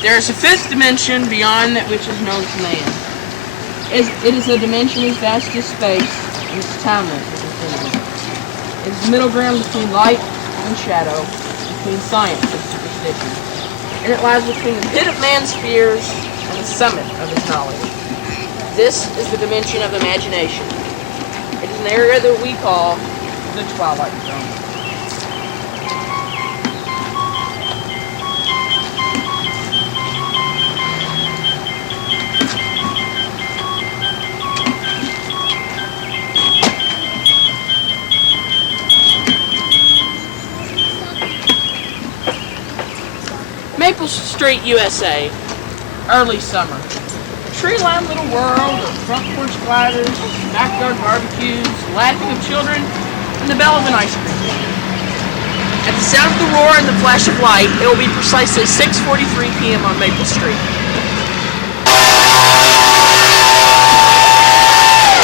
There is a fifth dimension beyond that which is known to man. It is a dimension as vast as space, and it's timeless as infinity. It is the middle ground between light and shadow, between science and superstition. And it lies between the pit of man's fears and the summit of his knowledge. This is the dimension of imagination. It is an area that we call the Twilight Zone. Maple Street, USA, early summer. A tree-lined little world of front porch gliders, backyard barbecues, laughing of children, and the bell of an ice cream man. At the sound of the roar and the flash of light, it will be precisely 6:43 p.m. on Maple Street.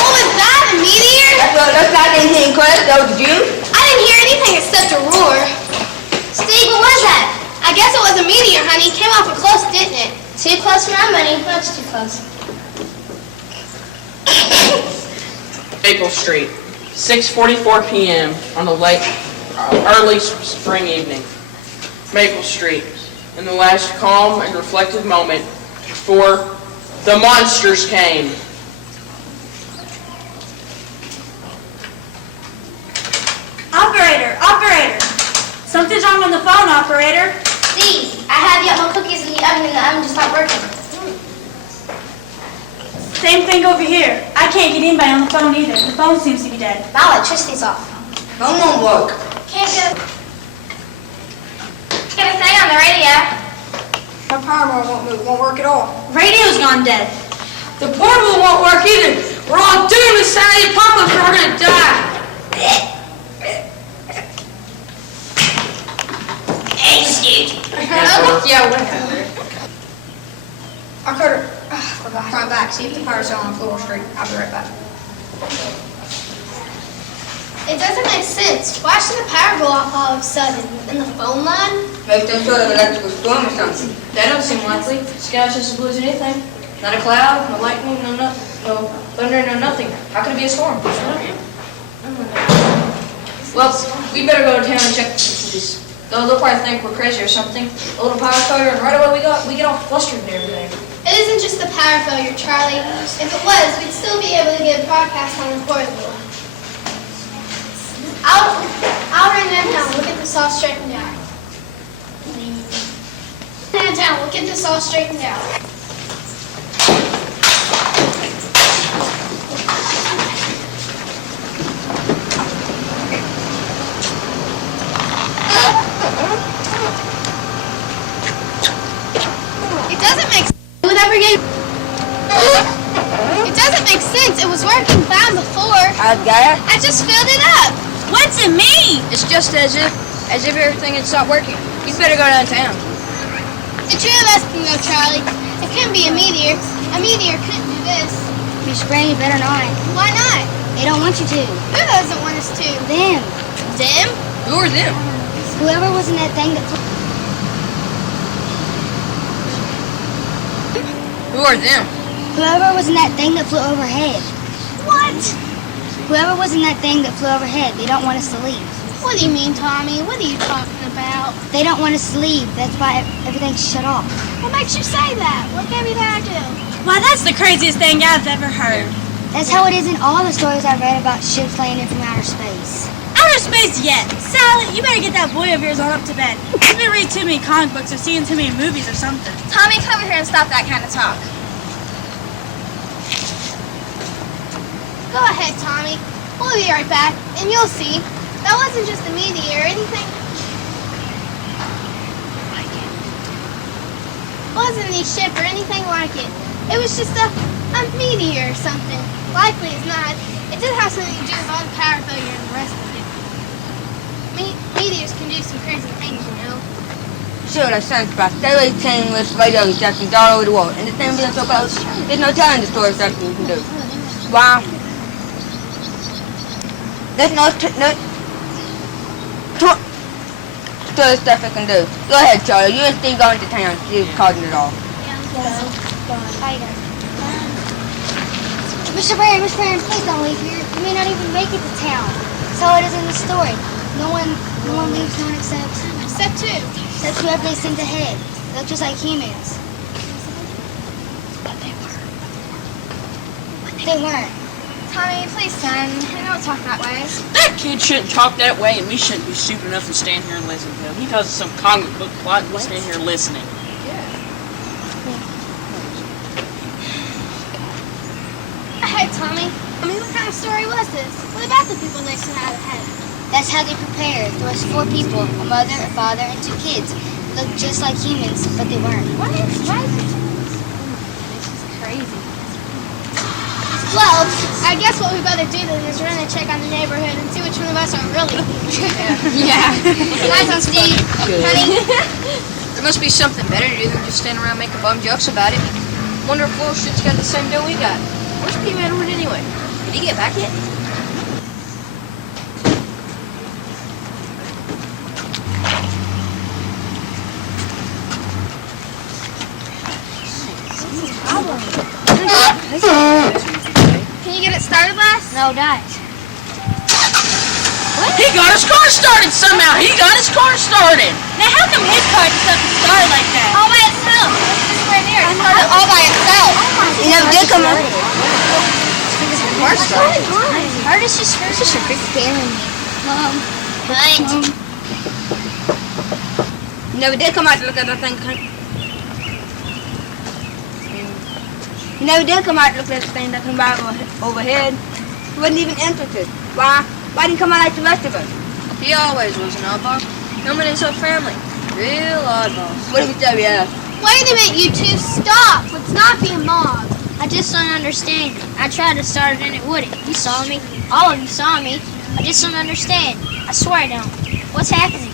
What was that, a meteor? That's not anything, Chris. That was you? I didn't hear anything except a roar. Steve, what was that? I guess it was a meteor, honey. Came awful close, didn't it? Too close for my money. Much too close. Maple Street, 6:44 p.m. on a late, early spring evening. Maple Street, in the last calm and reflective moment before the monsters came. Operator! Operator! Something's wrong on the phone, operator. Steve, I have yet more cookies in the oven and the oven just stopped working. Same thing over here. I can't get anybody on the phone either. The phone seems to be dead. My electricity's off. Phone won't work. Can't get a thing on the radio. My power won't work at all. Radio's gone dead. The portable won't work either. We're all doomed to Saturday apocalypse. We're all gonna die. Excuse me. Yeah, whatever. I could have. Forgot. Try back. See if the power's on Floor Street. I'll be right back. It doesn't make sense. Why should the power go off all of a sudden? In the phone line? Maybe some sort of electrical storm or something. That don't seem likely. The sky's just as blue as anything. Not a cloud, no lightning, no thunder, no nothing. How could it be a storm? Well, we better go to town and check the police. They'll probably think we're crazy or something. A little power failure, and right away we get all flustered and everything. It isn't just the power failure, Charlie. If it was, we'd still be able to get a broadcast on the portable. I'll run downtown. We'll get this all straightened out. Downtown. We'll get this all straightened out. It doesn't make sense. It doesn't make sense. It was working fine before. I've got it. I just filled it up. What's it mean? It's just as if everything had stopped working. You better go downtown. The two of us can go, Charlie. It couldn't be a meteor. A meteor couldn't do this. Miss Granny, you better not. Why not? They don't want you to. Who doesn't want us to? Them. Them? Who are them? Whoever was in that thing that Who are them? Whoever was in that thing that flew overhead. What? Whoever was in that thing that flew overhead, they don't want us to leave. What do you mean, Tommy? What are you talking about? They don't want us to leave. That's why everything's shut off. What makes you say that? What gave you that idea? Why, that's the craziest thing I've ever heard. That's how it is in all the stories I've read about ships landing from outer space. Outer space yet. Sally, you better get that boy of yours on up to bed. He's been reading too many comic books or seeing too many movies or something. Tommy, come over here and stop that kind of talk. Go ahead, Tommy. We'll be right back, and you'll see. That wasn't just a meteor or anything. Wasn't any ship or anything like it. It was just a meteor or something. Likely as not. It did have something to do with all the power failure and the rest of it. Meteors can do some crazy things, you know. Sure, that sounds about satellite chainless radio injections all over the world. And the thing being so close, there's no telling the story something you can do. Wow. There's no stupid stuff it can do. Go ahead, Charlie. You and Steve go into town. She's causing it all. Mr. Brand, please don't leave here. You may not even make it to town. So it is in the story. No one leaves, no one accepts. Except two. Except whoever they send ahead. They look just like humans. But they weren't. Tommy, please, son. I don't talk that way. That kid shouldn't talk that way, and we shouldn't be stupid enough to stand here and listen to him. He tells us some comic book plot, and we stand here listening. Hey, Tommy. What kind of story was this? What about the people next to the head? That's how they prepared. There was 4 people, a mother, a father, and 2 kids. They looked just like humans, but they weren't. What is this? This is crazy. Well, I guess what we better do then is run and check on the neighborhood and see which one of us are really. Yeah. Nice one, Steve. Honey. There must be something better to do than just stand around making bum jokes about it. Wonder if Will Shit's got the same deal we got. Where's P-Man Edward anyway? Did he get back yet? Can you get it started, Les? No, die. He got his car started somehow! He got his car started! Now how come his car doesn't start like that? All by itself. This is right here. It started all by itself. You never did come up. Hard is just You're scaring me. Mom. What? You never did come out to look at that thing. You never did come out to look at the thing that came by overhead. He wasn't even interested. Why? Why didn't he come out like the rest of us? He always was an oddball. Coming into a family. Real oddball. What did we tell you? Wait a minute, you two. Stop. Let's not be a mob. I just don't understand. I tried to start it and it wouldn't. You saw me. All of you saw me. I just don't understand. I swear I don't. What's happening?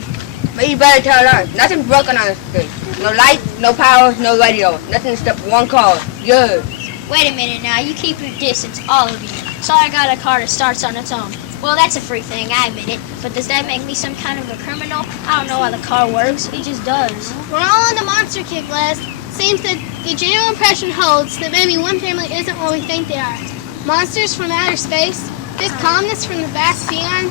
But you better tell us. Nothing's broken on the street. No light, no power, no radio. Nothing except one call. Good. Wait a minute now. You keep your distance, all of you. So I got a car that starts on its own. Well, that's a free thing, I admit it. But does that make me some kind of a criminal? I don't know how the car works. It just does. We're all on the monster kick list. Seems that the general impression holds that maybe one family isn't what we think they are. Monsters from outer space, this calmness from the vast beyond.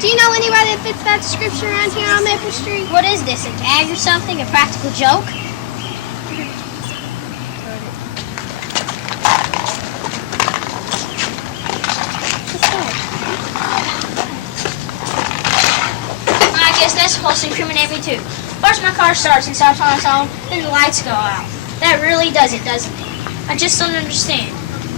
Do you know anybody that fits that description around here on Maple Street? What is this, a gag or something? A practical joke? I guess that's supposed to incriminate me too. First my car starts and stops on its own, then the lights go out. That really does it, doesn't it? I just don't understand.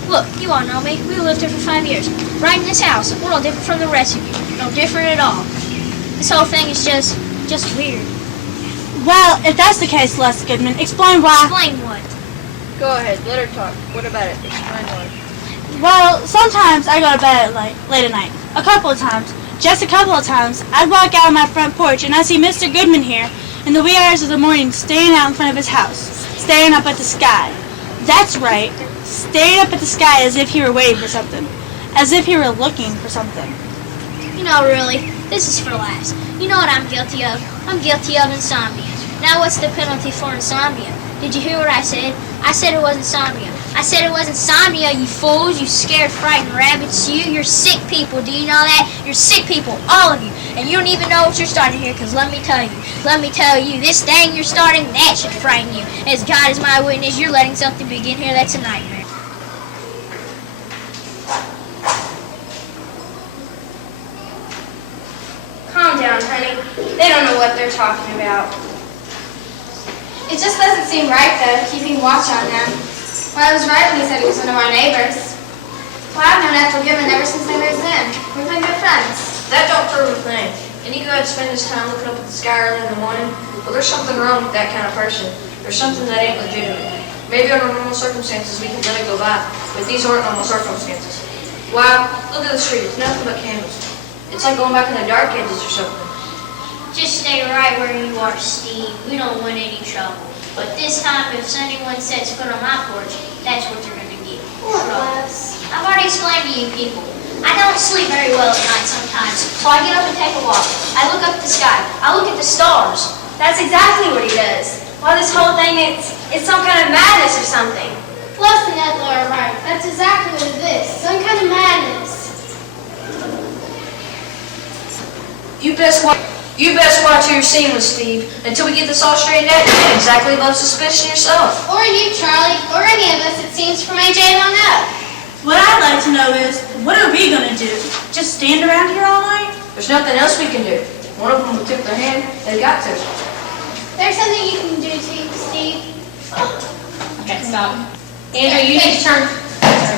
Look, you all know me. We lived here for 5 years. Right in this house. We're no different from the rest of you. No different at all. This whole thing is just weird. Well, if that's the case, Les Goodman, explain why. Explain what? Go ahead, let her talk. What about it? Explain what. Well, sometimes I go to bed late at night. A couple of times. Just a couple of times. I'd walk out on my front porch and I see Mr. Goodman here in the wee hours of the morning staying out in front of his house, staring up at the sky. That's right. Staring up at the sky as if he were waiting for something. As if he were looking for something. You know, really, this is for laughs. You know what I'm guilty of? I'm guilty of insomnia. Now what's the penalty for insomnia? Did you hear what I said? I said it was insomnia. I said it was insomnia, you fools, you scared, frightened rabbits. You're sick people. Do you know that? You're sick people, all of you. And you don't even know what you're starting here, because let me tell you, this thing you're starting, that should frighten you. As God is my witness, you're letting something begin here that's a nightmare. Calm down, honey. They don't know what they're talking about. It just doesn't seem right, though, keeping watch on them. Well, I was right when he said he was one of our neighbors. Well, I've known Ethel Goodman ever since they moved in. We've been good friends. That don't prove a thing. And you go ahead and spend this time looking up at the sky early in the morning. Well, there's something wrong with that kind of person. There's something that ain't legitimate. Maybe under normal circumstances we can let it go by, but these aren't normal circumstances. Wow, look at the street. It's nothing but candles. It's like going back in the dark ages or something. Just stay right where you are, Steve. We don't want any trouble. But this time, if anyone sets foot on my porch, that's what you're going to get. Trouble. I've already explained to you people. I don't sleep very well at night sometimes, so I get up and take a walk. I look up at the sky. I look at the stars. That's exactly what he does. Well, this whole thing, it's some kind of madness or something. Leslie and Laura are right. That's exactly what it is. Some kind of madness. You best watch who you're seeing with Steve. Until we get this all straightened out, you're getting exactly above suspicion yourself. Or you, Charlie, or any of us, it seems, from AJ on up. What I'd like to know is, what are we gonna do? Just stand around here all night? There's nothing else we can do. One of them took their hand, they got to. There's something you can do too, Steve. Okay, stop. Andrew, you just turn.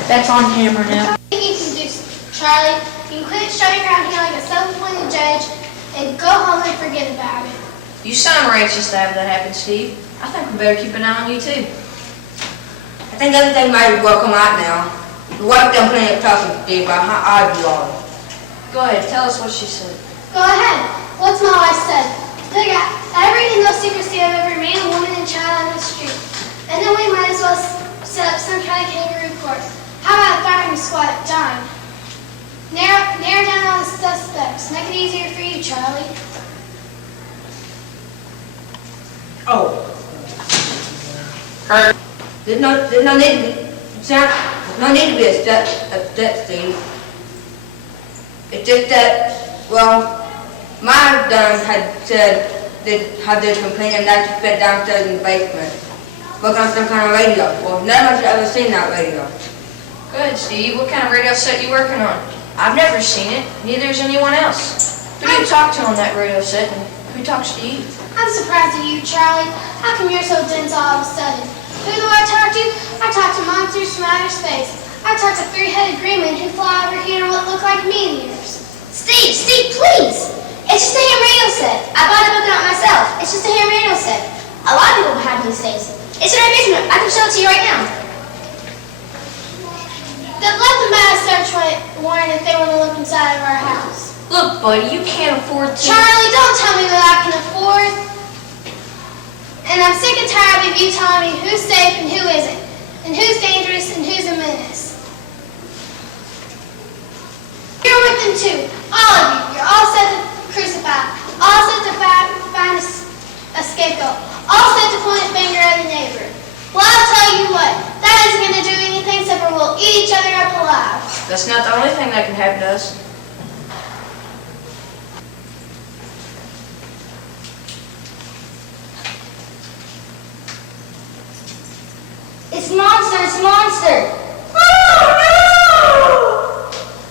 That's on camera now. Something you can do, Charlie. You can quit strutting around here like a self-appointed judge and go home and forget about it. You sound anxious to have that happen, Steve. I think we better keep an eye on you, too. I think everything might as well come out now. The wife done plenty of talking to Steve about how odd you are. Go ahead, tell us what she said. Go ahead. What's my wife said? Dig out every and no secrecy of every man, woman, and child on the street. And then we might as well set up some kind of kangaroo court. How about firing squad at John? Narrow down all the suspects. Make it easier for you, Charlie. Oh. There's no need to be, no need to be upset, Steve. It's just that, well, my dad had said they had their complaint and that she spent downstairs in the basement. Working on some kind of radio. Well, none of us have ever seen that radio. Good, Steve. What kind of radio set you working on? I've never seen it. Neither has anyone else. Who do you talk to on that radio set, and who talks to you? I'm surprised at you, Charlie. How come you're so dense all of a sudden? Who do I talk to? I talk to monsters from outer space. I talk to three-headed greenmen who fly over here in what look like meteors. Steve, please! It's just a ham radio set. I bought it book it out myself. It's just a ham radio set. A lot of people have these things. It's in our basement. I can show it to you right now. Then let them out a search warrant if they want to look inside of our house. Look, buddy, you can't afford to... Charlie, don't tell me what I can afford. And I'm sick and tired of you telling me who's safe and who isn't, and who's dangerous and who's a menace. You're with them too, all of you. You're all set to crucify, all set to find a scapegoat, all set to point a finger at a neighbor. Well, I'll tell you what, that isn't going to do anything except for we'll eat each other up alive. That's not the only thing that can happen to us. It's monster, it's monster.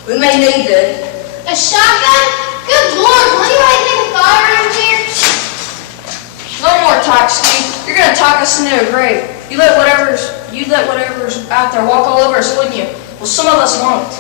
We may need this. A shotgun? Good Lord, will anybody think of fire around here? No more talk, Steve. You're gonna talk us into a grave. You'd let whatever's out there walk all over us, wouldn't you? Well, some of us won't.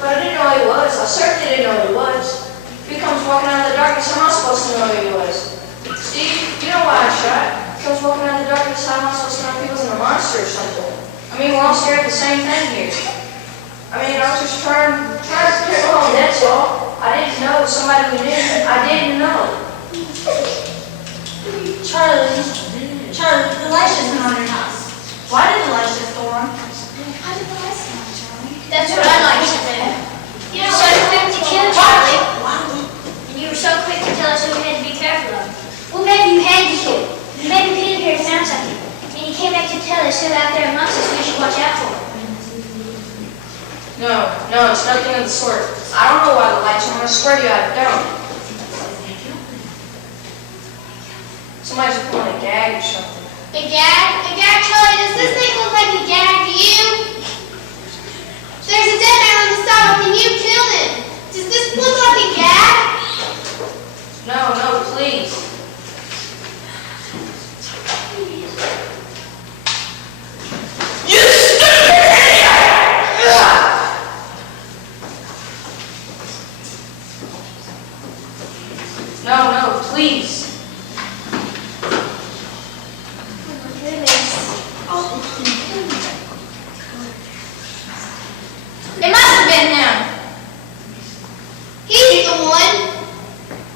But I didn't know who he was. I certainly didn't know who he was. If he comes walking out of the darkness, how am I supposed to know who he was? Steve, you know why I shot? If he comes walking out of the darkness, how am I supposed to know if he wasn't a monster or something? I mean, we're all scared of the same thing here. I mean, I was just trying to protect home, that's all. I didn't know somebody who did. I didn't know. Charlie, the lights just went on your house. Why did the lights just go on? How did the lights come on, Charlie? That's what I'd like to know. You were so quick to kill Charlie. And you were so quick to tell us who we had to be careful of. Well, maybe you had to kill. Maybe Peter here found something. And he came back to tell us who out there amongst us we should watch out for. No, it's nothing of the sort. I don't know why the lights are on. I swear to you, I don't. Somebody's pulling a gag or something. A gag? A gag, Charlie? Does this thing look like a gag to you? There's a dead man on the sidewalk and you killed him. Does this look like a gag? please. It must have been him. He's the one.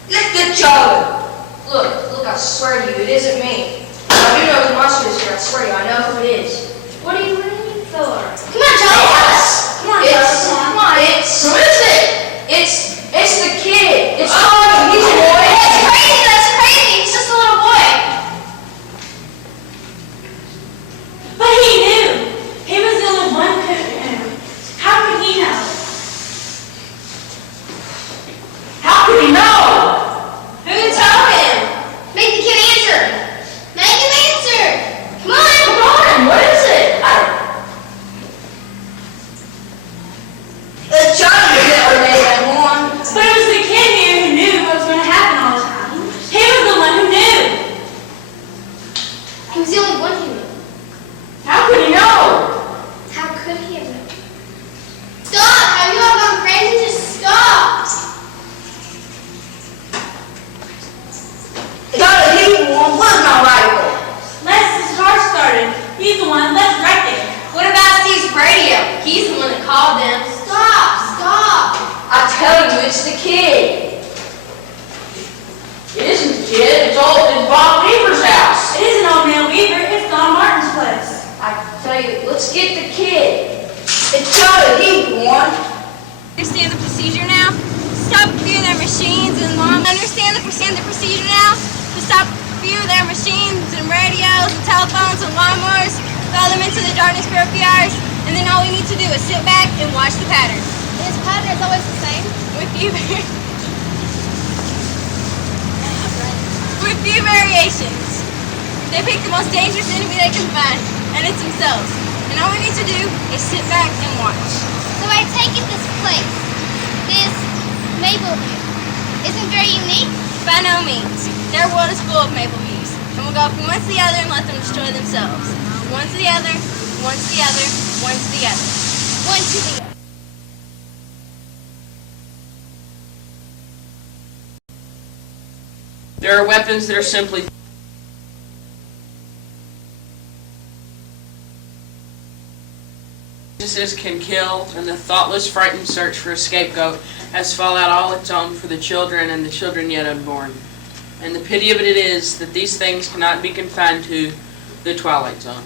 Let's get Charlie. Look, I swear to you, it isn't me. I do know the monster is here, I swear to you, I know who it is. What are you waiting for? Come on, Charlie, tell us. Come on, who is it? It's the kid. It's Tommy, he's a boy. That's crazy, that's crazy. He's just a little boy. But he knew. He was the only one who knew. How could he know? How could he know? Who told him? Make the kid answer. Make him answer. Come on. Come on, what is it? Charlie never made that one. But it was the kid here who knew what was going to happen all the time. He was the one who knew. He was the only one who knew. How could he know? How could he have known? Stop! Have you all gone crazy? Just stop! Charlie, he won. Where's my rifle? Les' car started. He's the one. Les right there. What about Steve's radio? He's the one that called them. Stop! Stop! I tell you, it's the kid. It isn't the kid, it's Bob Weaver's house. It isn't old man Weaver. It's Don Martin's place. I tell you, let's get the kid. It's Charlie, he won. Understand the procedure now? Stop viewing their machines and understand the procedure now? To stop viewing their machines and radios and telephones and lawnmowers, throw them into the darkness for a few hours, and then all we need to do is sit back and watch the pattern. This pattern is always the same? With few variations. They pick the most dangerous enemy they can find, and it's themselves. And all we need to do is sit back and watch. So I take it this place, this Maple View, isn't very unique? By no means. Their world is full of maple views, and we'll go from one to the other and let them destroy themselves. One to the other, one to the other, one to the other. One to the other. There are weapons that are simply can kill, and the thoughtless, frightened search for a scapegoat has fallen out all its own for the children and the children yet unborn. And the pity of it is that these things cannot be confined to the Twilight Zone.